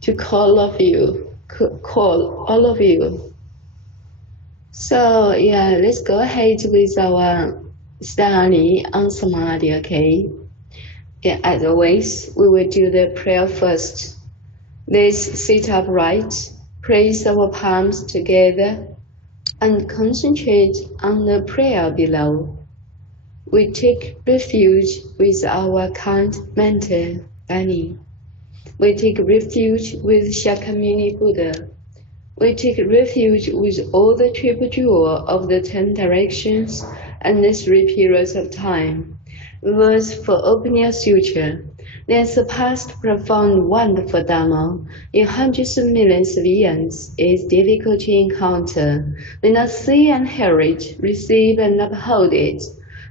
to call all of you. So yeah, let's go ahead with our study on Samadhi, okay? Yeah, as always, we will do the prayer first. Let's sit upright, place our palms together, and concentrate on the prayer below. We take refuge with our kind mentor, Annie. We take refuge with Shakyamuni Buddha. We take refuge with all the triple jewel of the 10 directions and the 3 periods of time. Verse for opening suture. Their surpassed, profound, wonderful Dharma in hundreds of millions of years is difficult to encounter. We not see and hear it, receive and uphold it.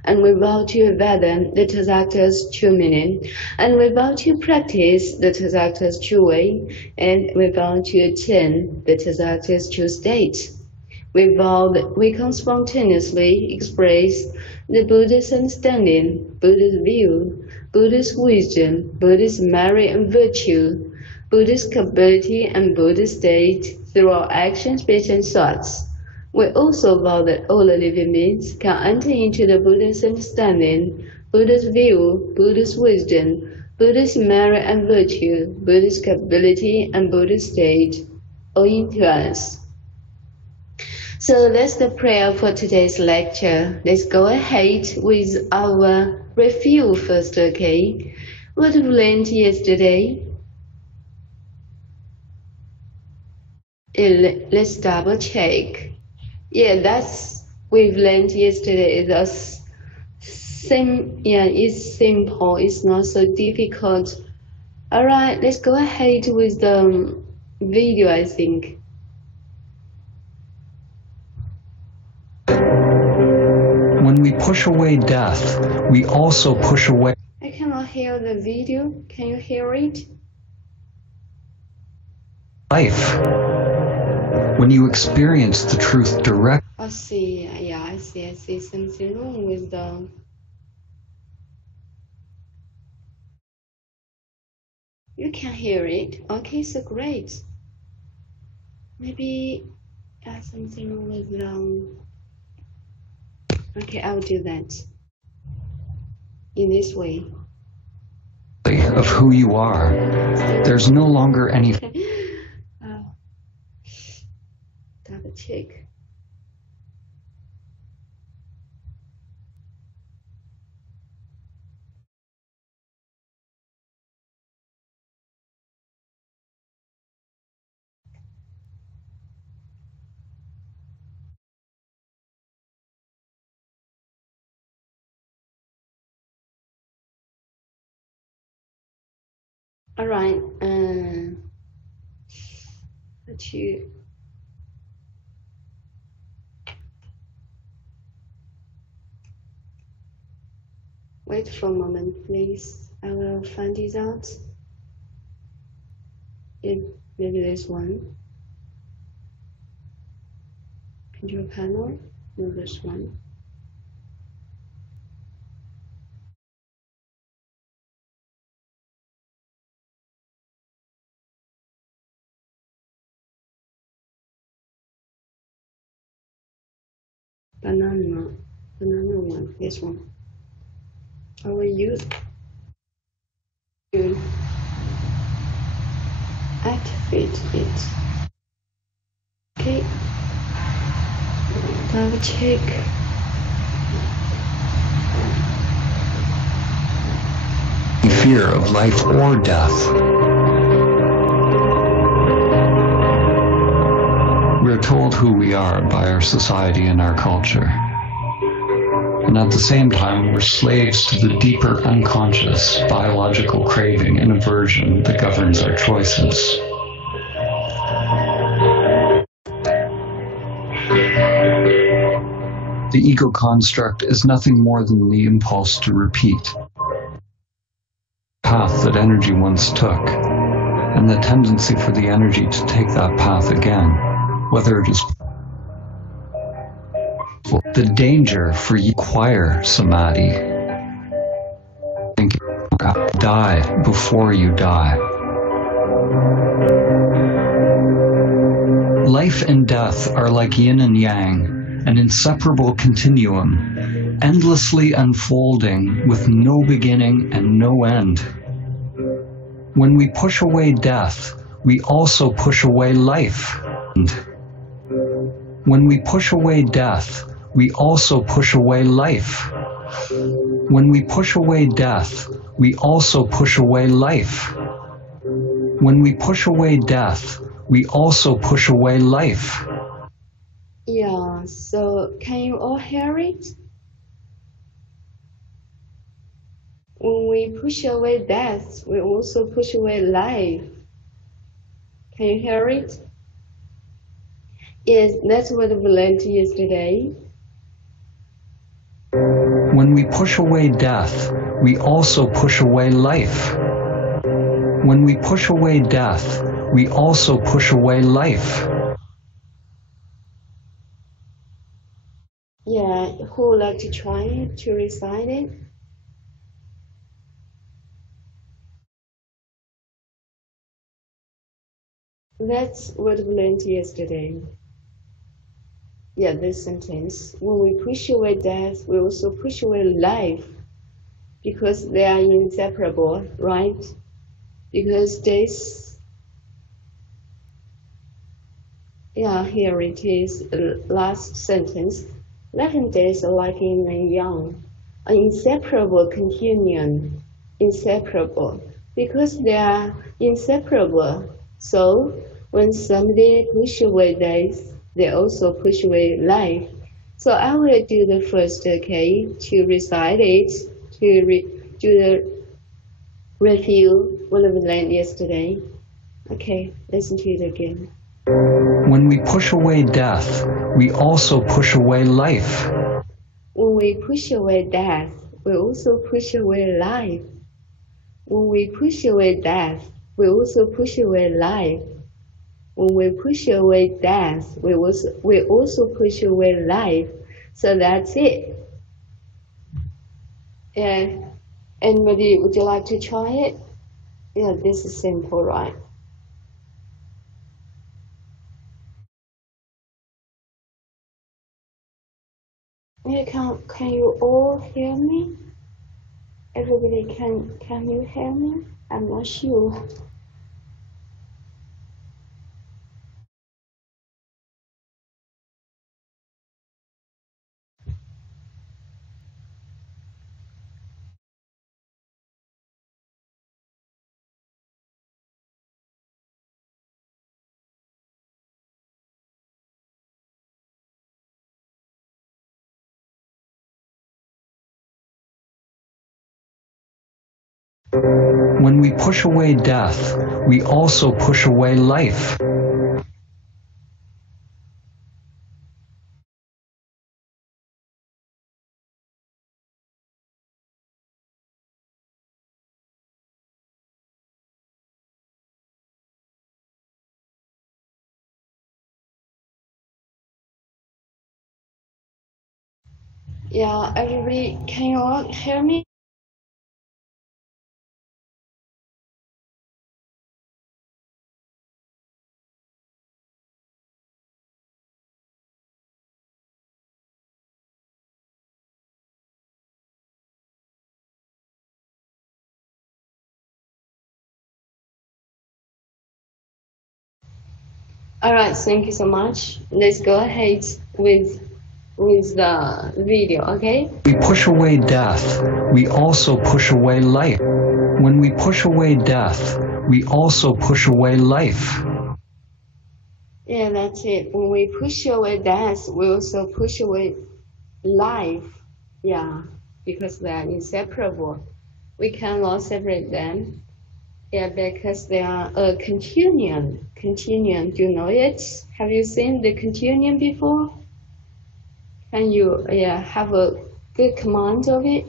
And we vow to fathom the Tathagata's true meaning, and we vow to practice the Tathagata's true way, and we vow to attain the Tathagata's true state. We vow that we can spontaneously express the Buddha's understanding, Buddha's view, Buddha's wisdom, Buddha's merit and virtue, Buddha's capability and Buddha's state through our actions, speech, and thoughts. We also vow that all the living beings can enter into the Buddha's understanding, Buddha's view, Buddha's wisdom, Buddha's merit and virtue, Buddha's capability, and Buddha's state, owing to us. So that's the prayer for today's lecture. Let's go ahead with our review first, okay? What we learned yesterday? Let's double check. Yeah, that's we've learned yesterday. It's simple. It's not so difficult. All right, let's go ahead with the video, I think. When we push away death, we also push away. I cannot hear the video. Can you hear it? Life. When you experience the truth direct. I see. Yeah, I see something wrong with the. You can hear it. Okay, so great. Maybe something wrong with the. Okay, I'll do that. In this way. Of who you are. There's no longer any. Double check. All right. But you. Wait for a moment, please. I will find it out. Maybe this one. Control panel. No, this one. Banana one. This one. I will use to activate it. Okay. Double check. Fear of life or death. We're told who we are by our society and our culture. And at the same time, we're slaves to the deeper unconscious biological craving and aversion that governs our choices. The ego construct is nothing more than the impulse to repeat the path that energy once took, and the tendency for the energy to take that path again, whether it is the danger for you acquire samadhi. Die before you die. Life and death are like yin and yang, an inseparable continuum, endlessly unfolding with no beginning and no end. When we push away death, we also push away life. When we push away death, we also push away life. When we push away death, we also push away life. When we push away death, we also push away life. Yeah, so can you all hear it? When we push away death, we also push away life. Can you hear it? Yes, that's what we learned yesterday. When we push away death, we also push away life. When we push away death, we also push away life. Yeah, who would like to try to recite it? That's what we learned yesterday. Yeah, this sentence. When we push away death, we also push away life, because they are inseparable, right? Because this, yeah, here it is, last sentence. Life and death are like yin and yang, an inseparable continuum, inseparable, because they are inseparable. So when somebody push away death, they also push away life. So I will do the first, okay, to recite it, to do the review what we learned yesterday. Okay, listen to it again. When we push away death, we also push away life. When we push away death, we also push away life. When we push away death, we also push away life. When we push away death, we also push away life. So that's it. Yeah. Anybody, would you like to try it? Yeah, this is simple, right? Yeah, can you all hear me? Everybody, can you hear me? I'm not sure. When we push away death, we also push away life. Yeah, everybody, can you all hear me? All right, thank you so much. Let's go ahead with the video, okay? We push away death, we also push away life. When we push away death, we also push away life. Yeah, that's it. When we push away death, we also push away life. Yeah, because they are inseparable. We cannot separate them. Yeah, because they are a continuum. Continuum, do you know it? Have you seen the continuum before? Can you have a good command of it?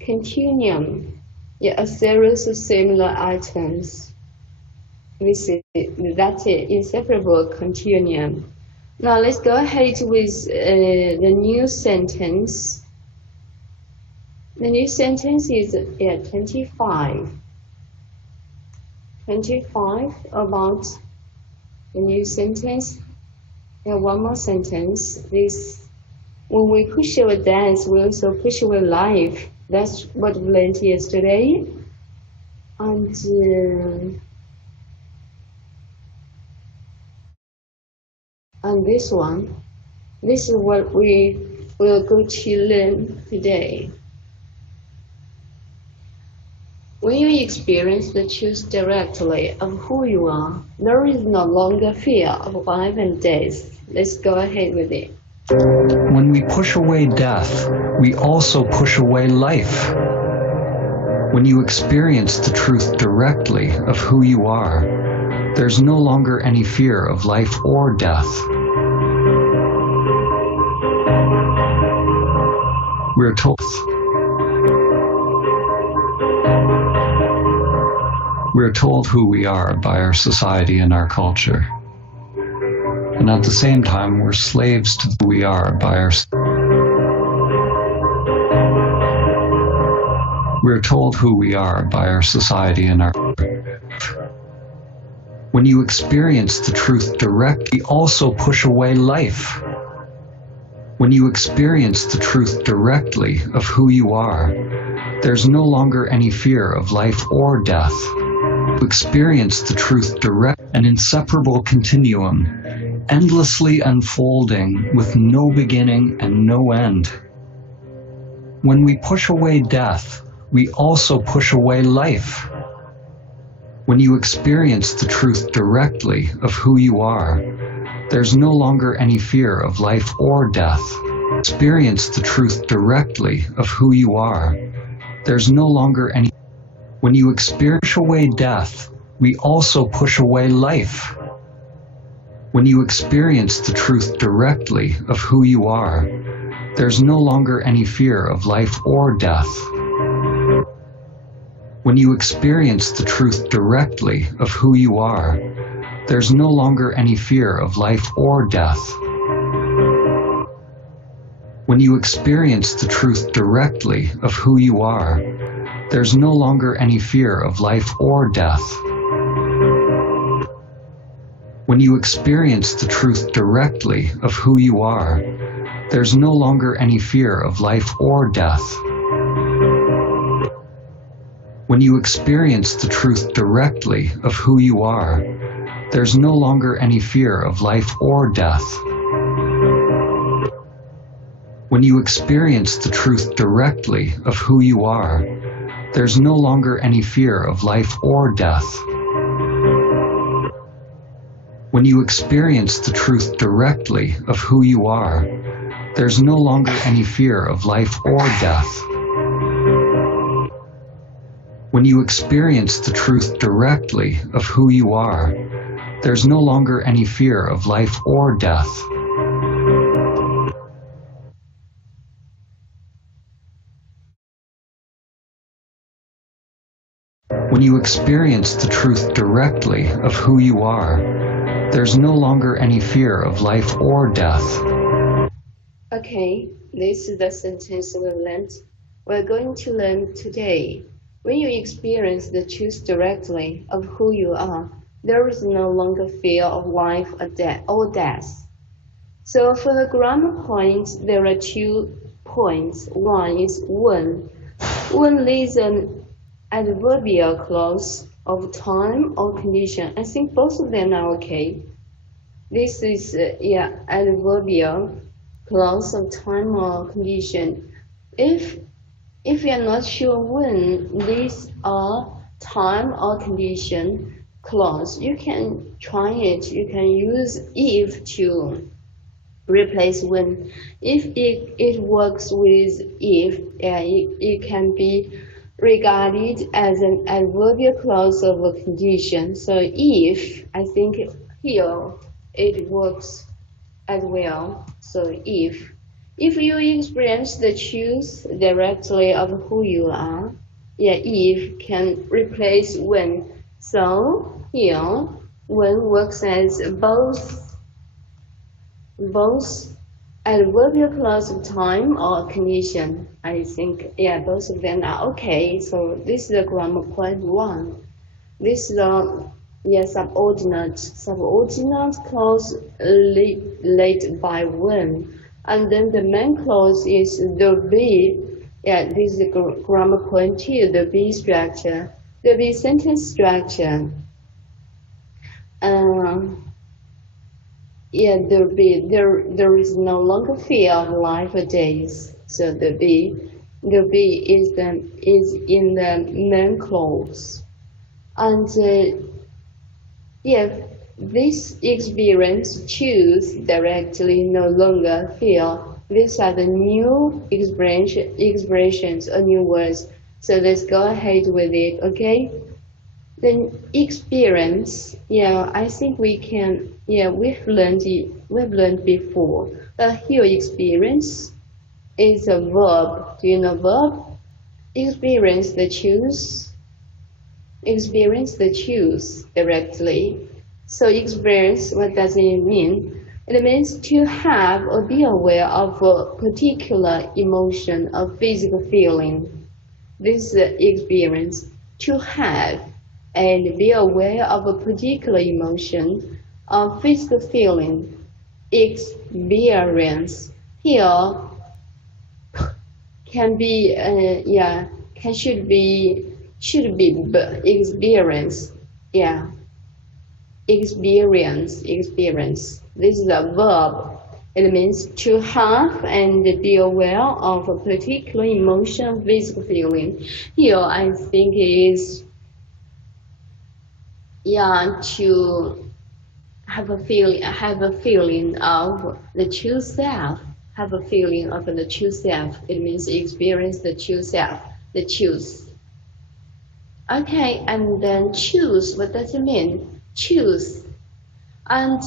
Continuum. Yeah, a series of similar items. That's it, inseparable continuum. Now let's go ahead with the new sentence. The new sentence is 25. 026 about the new sentence. And one more sentence. This, when we push away death, we also push away life. That's what we learned yesterday. And this one, this is what we will go to learn today. When you experience the truth directly of who you are, there is no longer fear of life and death. Let's go ahead with it. When we push away death, we also push away life. When you experience the truth directly of who you are, there's no longer any fear of life or death. We're told who we are by our society and our culture. And at the same time, we're slaves to who we are by our... We're told who we are by our society and our... When you experience the truth directly, also push away life. When you experience the truth directly of who you are, there's no longer any fear of life or death. You experience the truth direct, an inseparable continuum, endlessly unfolding with no beginning and no end. When we push away death, we also push away life. When you experience the truth directly of who you are, there's no longer any fear of life or death. Experience the truth directly of who you are, there's no longer any... When you push away death, we also push away life. When you experience the truth directly of who you are, there's no longer any fear of life or death. When you experience the truth directly of who you are, there's no longer any fear of life or death. When you experience the truth directly of who you are, there's no longer any fear of life or death. When you experience the truth directly of who you are, there's no longer any fear of life or death. When you experience the truth directly of who you are, there's no longer any fear of life or death. When you experience the truth directly of who you are, there's no longer any fear of life or death. When you experience the truth directly of who you are, there's no longer any fear of life or death. When you experience the truth directly of who you are, there's no longer any fear of life or death. When you experience the truth directly of who you are, there's no longer any fear of life or death. Okay, this is the sentence we learned. We're going to learn today. When you experience the truth directly of who you are, there is no longer fear of life or death. So for the grammar points, there are 2 points. One is when. When is an adverbial clause of time or condition. I think both of them are okay. This is adverbial clause of time or condition. If you're not sure when these are time or condition clause, you can try it. You can use if to replace when. If it works with if, it can be regarded as an adverbial clause of a condition. So if, I think here it works as well. So if you experience the truth directly of who you are, if can replace when. So here, when works as both adverbial clause of time or condition. I think, both of them are okay. So this is the grammar point 1. This is subordinate. Subordinate clause led by when. And then the main clause is the be. Yeah, this is the grammar point here, the be structure. The be sentence structure. There is no longer fear of life or days. So the be is in the main clause. And if this experience choose directly no longer feel, these are the new expressions or new words. So let's go ahead with it, okay? Then experience, I think we can, we've learned before. Here experience is a verb. Do you know verb? Experience the choose. Experience the choose directly. So experience, what does it mean? It means to have or be aware of a particular emotion or physical feeling. This is experience. To have and be aware of a particular emotion or physical feeling. Experience here can be should be experience. Experience. This is a verb. It means to have and be aware of a particular emotion, physical feeling. Here I think it is to have a feeling of the true self. Have a feeling of the true self. It means experience the true self, the choose. Okay, and then choose, what does it mean? Choose. And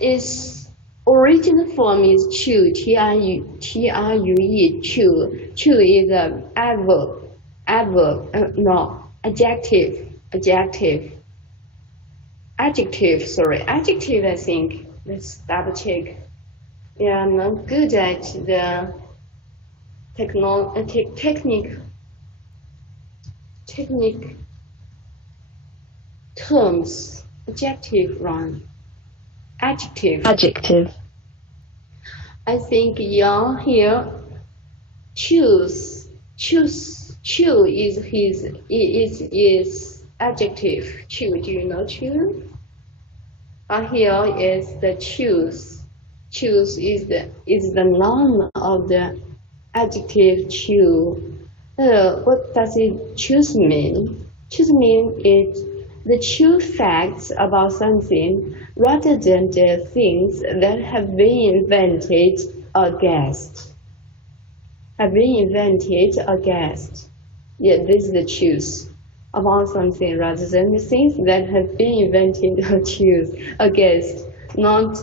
its original form is true, T-R-U-E, true. True is an adjective, I think. Let's double check. Yeah, I'm not good at the technique terms. Adjective, wrong. Adjective. I think here choose is adjective. Choose, do you know choose? Here is the choose. Choose is the noun of the adjective choose. What does it choose mean? Choose mean is the true facts about something rather than the things that have been invented or guessed. Yeah, this is the choose about something rather than the things that have been invented or guessed, not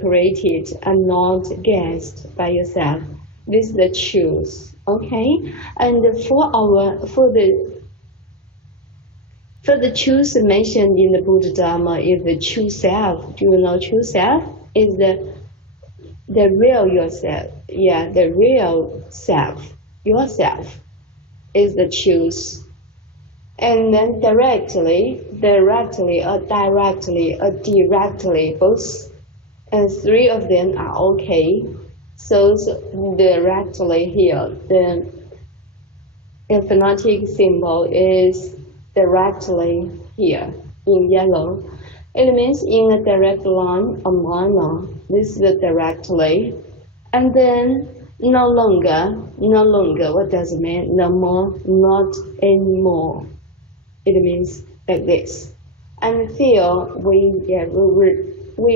created and not guessed by yourself. This is the choose. Okay, and for the choose mentioned in the Buddha Dharma is the true self. Do you know true self? Is the real yourself. Yeah, the real self. Yourself is the choose. And then directly or directly, both and three of them are okay. So directly here, the phonetic symbol is directly here in yellow. It means in a direct line or manner. This is the directly. And then no longer, what does it mean? No more, not anymore. It means like this. And feel, we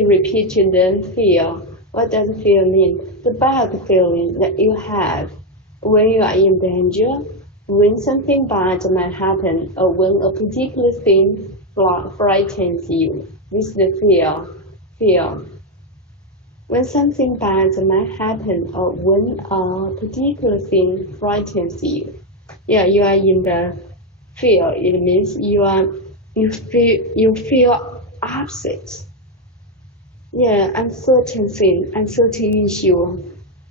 repeated then feel. What does feel mean? The bad feeling that you have when you are in danger, when something bad might happen, or when a particular thing frightens you. This is the fear. When something bad might happen, or when a particular thing frightens you. Yeah, you are in the fear. It means you feel upset. Yeah, uncertain issue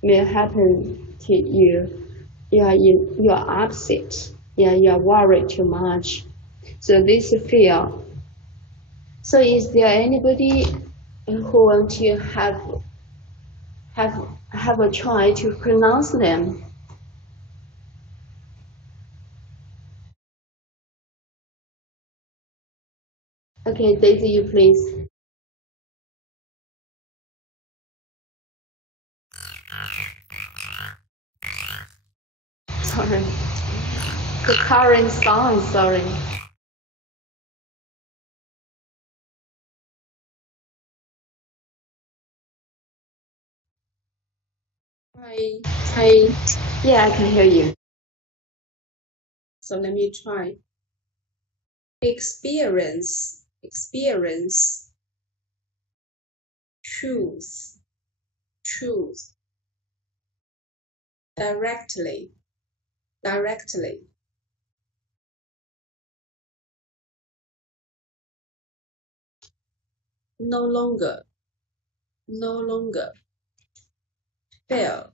may happen to you. You are upset. Yeah, you are worried too much. So this fear. So is there anybody who want to have a try to pronounce them? Okay, Daisy, you please. Sorry. The current sound, sorry. Hi. Hi. Yeah, I can hear you. So let me try. Experience. Choose. Directly. No longer. Fail.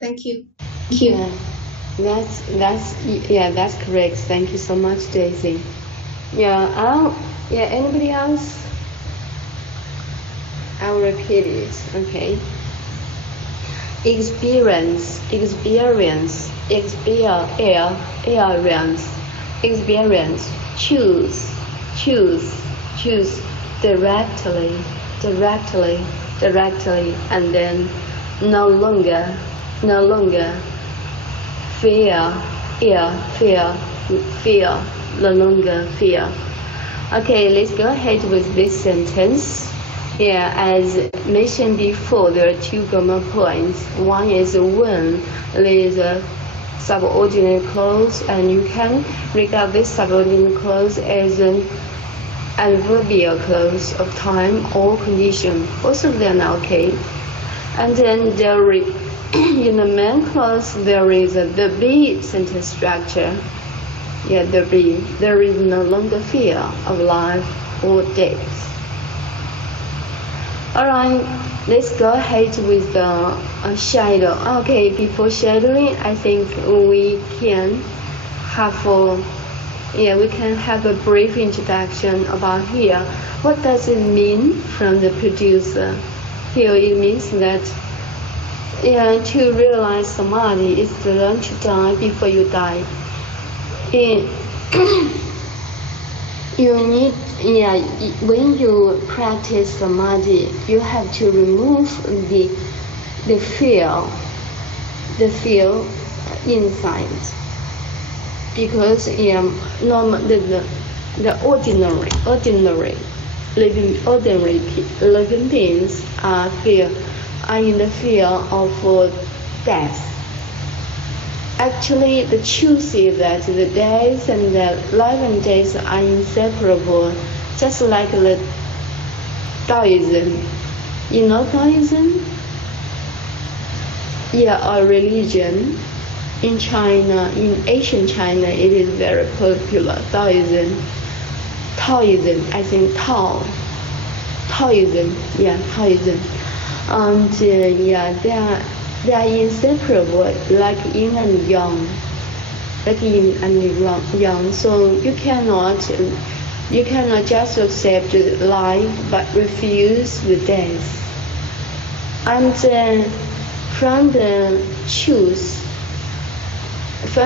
Thank you. Yeah, that's correct. Thank you so much, Daisy. Yeah, anybody else? I'll repeat it. Okay. Experience, choose, directly, and then no longer, fear, no longer fear. Okay, let's go ahead with this sentence. Yeah, as mentioned before, there are two common points. One is when there is a subordinate clause, and you can regard this subordinate clause as an adverbial clause of time or condition. Both of them are okay. And then there is, in the main clause, there is the be sentence structure. Yeah, the be. There is no longer fear of life or death. Alright, let's go ahead with the shadow. Okay, before shadowing, I think we can have a brief introduction about here. What does it mean from the producer? Here it means that to realize samadhi is to learn to die before you die. When you practice samadhi, you have to remove the fear inside, because the ordinary living beings are in the fear of death. Actually, the truth is that the days and the life and death are inseparable, just like the Taoism. You know Taoism? Yeah, a religion. In China, in ancient China, it is very popular. Taoism, I think Taoism, and they are inseparable, like yin and yang. So you cannot just accept life but refuse the death. And from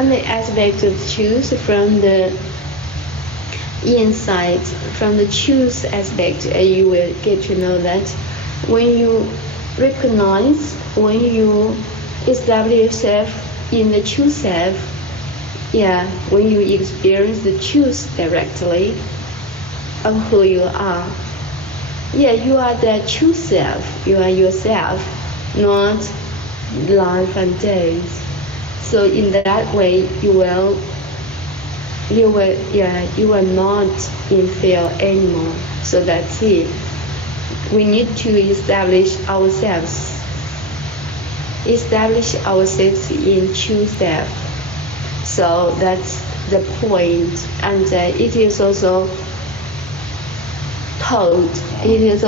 the aspect of choose, from the inside, from the choose aspect, you will get to know that when you recognize, when you establish yourself in the true self, when you experience the truth directly of who you are, you are the true self, you are yourself, not life and death. So in that way, you will not in fear anymore. So that's it. We need to establish ourselves in true self. So that's the point, and it is also told in the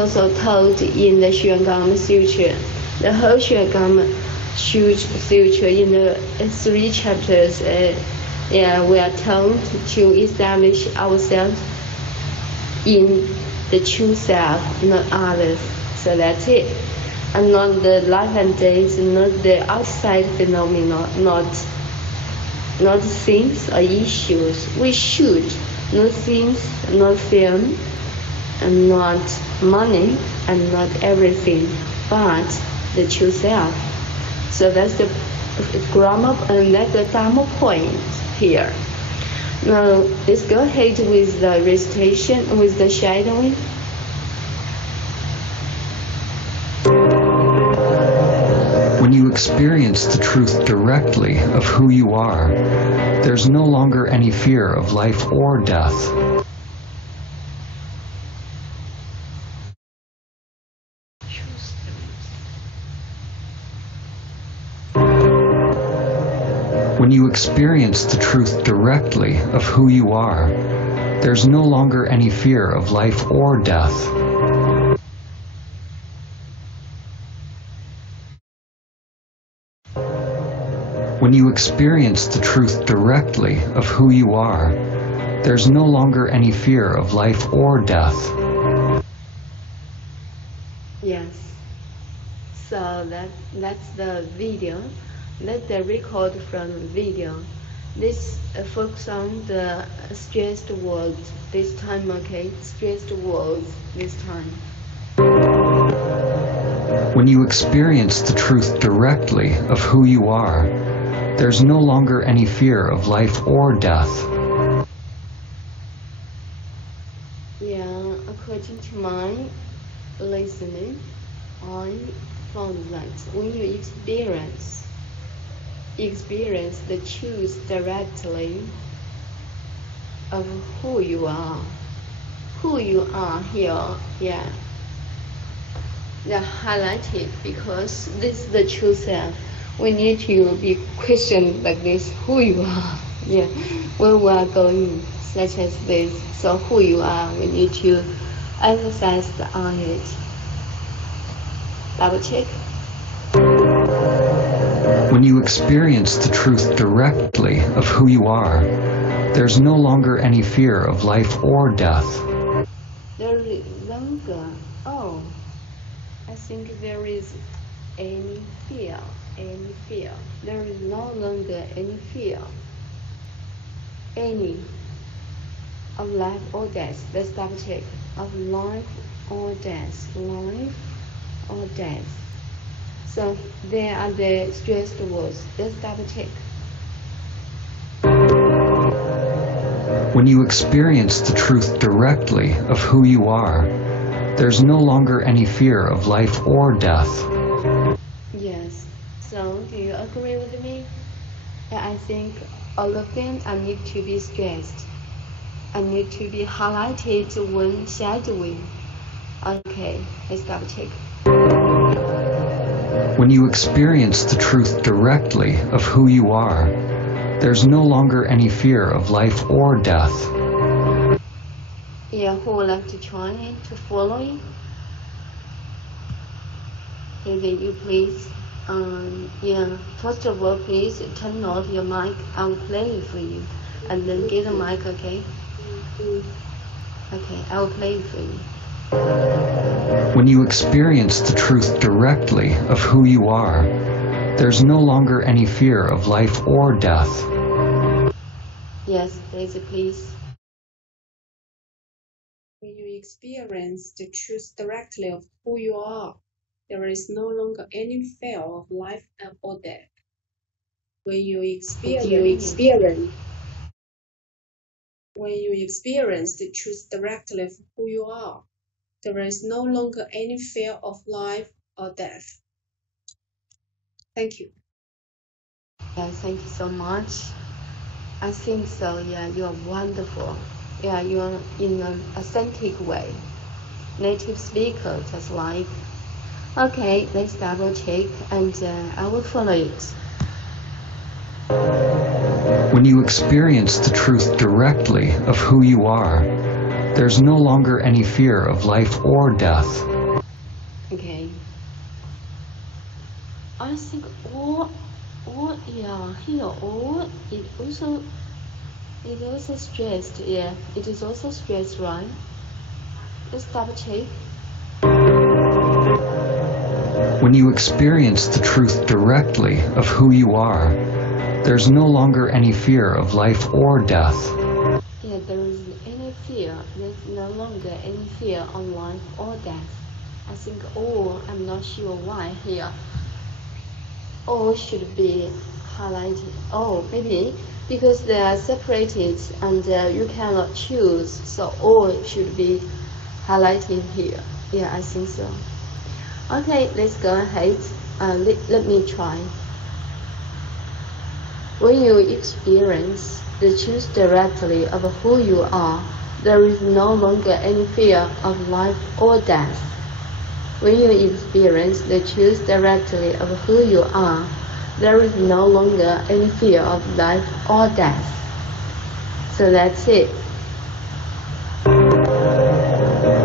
Xuangama Sutra. The whole Xuangama Sutra in the 3 chapters Yeah, we are told to establish ourselves in the true self, not others. So that's it. And not the life and death, not the outside phenomena, not things or issues. We should, not things, not film, and not money, and not everything, but the true self. So that's the grammar, and that's the Dharma point here. Now let's go ahead with the recitation, with the shadowing. When you experience the truth directly of who you are, there's no longer any fear of life or death. When you experience the truth directly of who you are, there's no longer any fear of life or death. When you experience the truth directly of who you are, there's no longer any fear of life or death. Yes. So that's the video. That's the record from the video. This focus on the stressed words this time, okay? Stressed words this time. When you experience the truth directly of who you are, there's no longer any fear of life or death. Yeah, according to my listening, I found that when you experience the truth directly of who you are here, yeah, they're highlighted because this is the true self. We need to be questioned like this, who you are, yeah, when we are going such as this. So who you are, we need to emphasize on it. Double check. When you experience the truth directly of who you are, there's no longer any fear of life or death. There is longer. Oh, I think there is any fear. There is no longer any fear. Any of life or death. Let's double check. Of life or death. Life or death. So there are the stressed words. Let's double check. When you experience the truth directly of who you are, there's no longer any fear of life or death. Yes. So do you agree with me? I think all of them I need to be stressed. I need to be highlighted when shadowing. Okay, let's double check. When you experience the truth directly of who you are, there's no longer any fear of life or death. Yeah, who would like to try it, to follow it? Okay, you please. Yeah, first of all, please turn off your mic. I will play it for you. And then get the mic, okay? Okay, I will play it for you. When you experience the truth directly of who you are, there's no longer any fear of life or death. Yes, Daisy, please. When you experience the truth directly of who you are, there is no longer any fear of life or death. When you experience the truth directly of who you are, there is no longer any fear of life or death. Thank you. Yeah, thank you so much. I think so, yeah, you are wonderful. Yeah, you are in an authentic way. Native speaker, just like. Okay, let's double check and I will follow it. When you experience the truth directly of who you are, there's no longer any fear of life or death. Okay. I think all, yeah, here, all, it also It's also stressed, yeah. It is also stressed, right? Let's double check. When you experience the truth directly of who you are, there's no longer any fear of life or death. Yeah, there is any fear. There's no longer any fear of life or death. I think all, I'm not sure why here. All should be highlighted. Oh, maybe because they are separated and you cannot choose, so all should be highlighted here. Yeah, I think so. Okay, let's go ahead. Let me try. When you experience the truth directly of who you are, there is no longer any fear of life or death. When you experience the truth directly of who you are, there is no longer any fear of life or death. So that's it.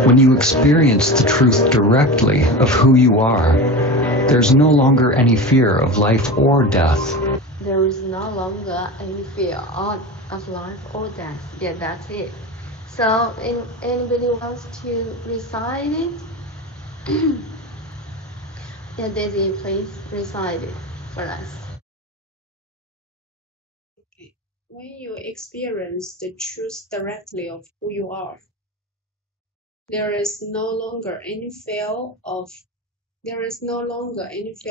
When you experience the truth directly of who you are, there's no longer any fear of life or death. There is no longer any fear of life or death. Yeah, that's it. So, anybody wants to recite it? Yeah, Daisy, please recite it for us. Okay. When you experience the truth directly of who you are, there is no longer any fear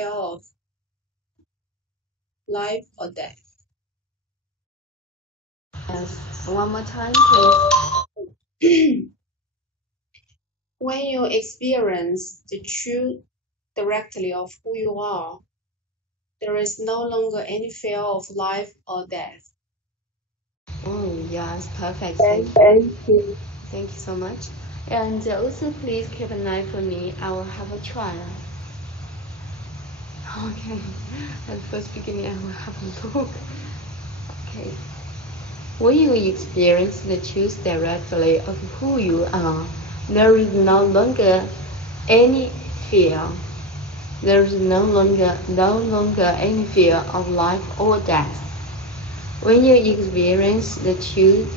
of life or death. Yes, one more time, please. When you experience the truth directly of who you are, there is no longer any fear of life or death. Oh, yes, perfect. Thank you. Thank you so much. And also, please keep an eye for me. I will have a trial. Okay. At the first beginning, I will have a look. Okay. When you experience the truth directly of who you are, there is no longer any fear. There is no longer any fear of life or death. When you experience the truth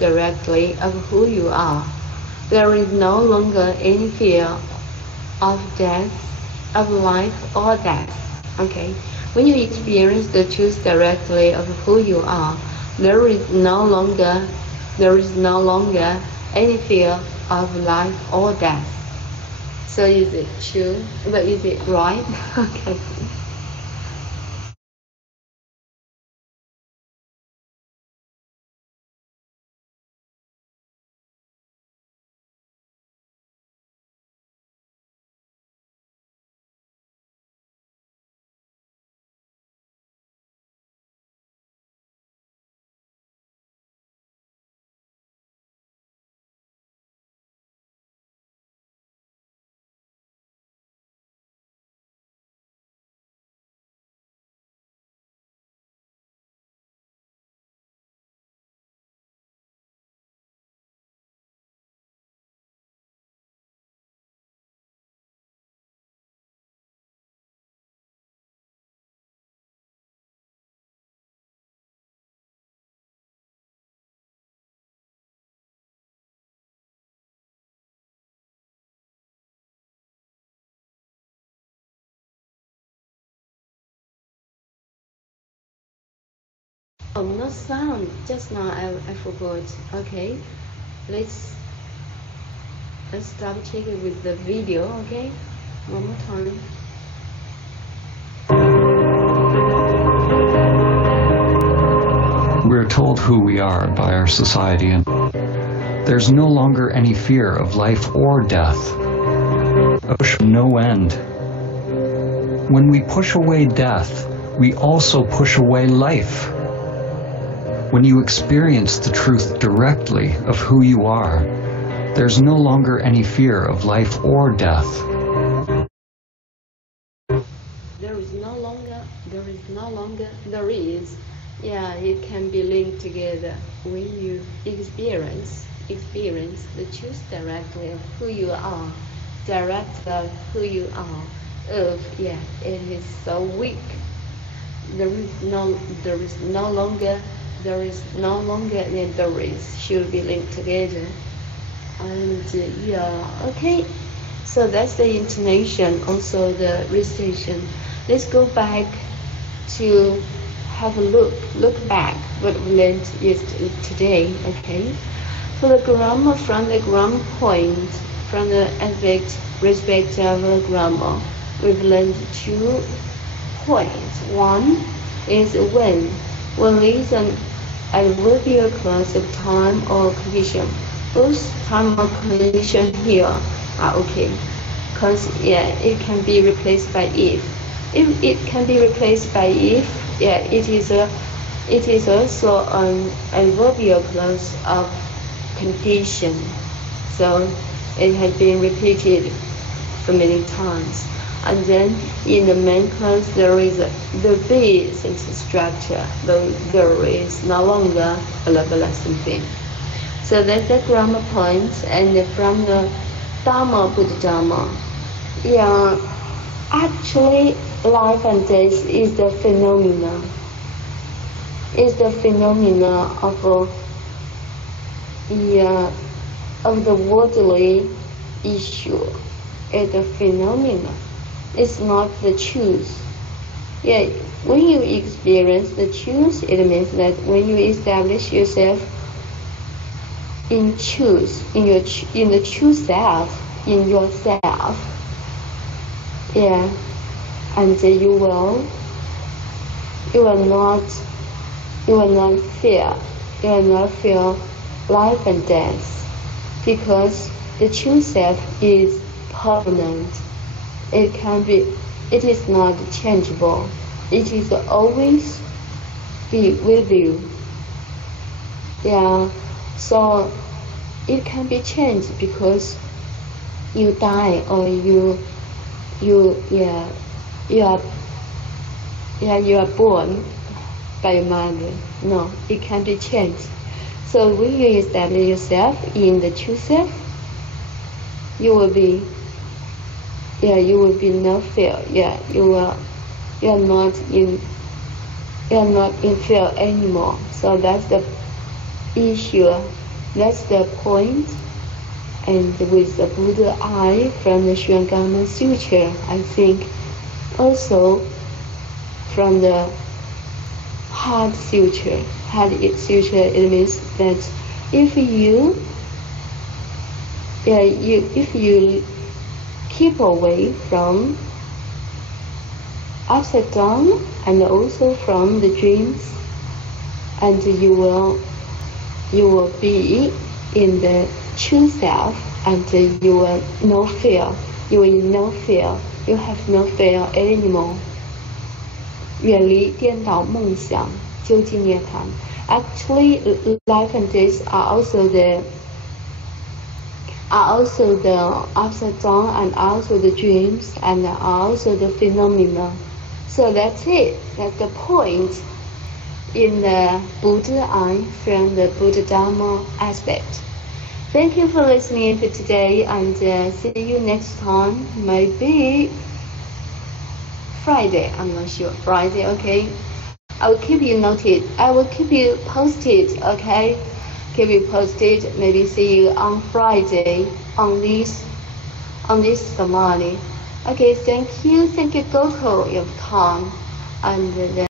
directly of who you are, there is no longer any fear of death, of life or death. Okay. When you experience the truth directly of who you are, there is no longer any fear of life or death. So is it true? But is it right? Okay. Oh, no sound. Just now I forgot. Okay. Let's double check it with the video, okay? One more time. We're told who we are by our society, and there's no longer any fear of life or death. Push no end. When we push away death, we also push away life. When you experience the truth directly of who you are, there's no longer any fear of life or death. Yeah, it can be linked together. When you experience the truth directly of who you are, yeah, it is so weak. there is no longer and there is should be linked together. And okay. So that's the intonation, also the recitation. Let's go back to have a look back what we learned today, okay? For the grammar, from the grammar point, from the respect of the grammar, we've learned 2 points. One is when is an adverbial clause of time or condition. Both time or condition here are okay, because it can be replaced by if. If it can be replaced by if, it is also an adverbial clause of condition. So it has been repeated for many times. And then in the main clause there is the be sentence structure, though there is no longer a something. So that's the grammar point. And from the Dharma, Buddha Dharma, actually life and death is the phenomena. Is the phenomena of the worldly issue. It's the phenomena. It's not the truth. When you experience the truth, it means that when you establish yourself in truth, in the true self, in yourself, and you will not feel life and death, because the true self is permanent. It is not changeable. It is always be with you. So it can be changed because you die or you are born by your mother. No, it can be changed. So when you establish yourself in the true self, you will be no fear. You are not in fear anymore. So that's the issue. That's the point. And with the Buddha eye from the Shwangama Sutra, I think also from the Heart Sutra. It means that if you keep away from upside down and also from the dreams, and you will be in the true self, and you will no fear. You will no fear. You have no fear anymore. 远离颠倒梦想，究竟涅槃. Actually, life and death are also the upside down, and also the dreams, and also the phenomena. So that's it. That's the point in the Buddha eye from the Buddha Dharma aspect. Thank you for listening for today, and see you next time. Maybe Friday. I'm not sure. Friday, okay. I will keep you noted. I will keep you posted, okay? Keep you posted. Maybe see you on Friday on this Samadhi. Okay, thank you, Goko, your time, and then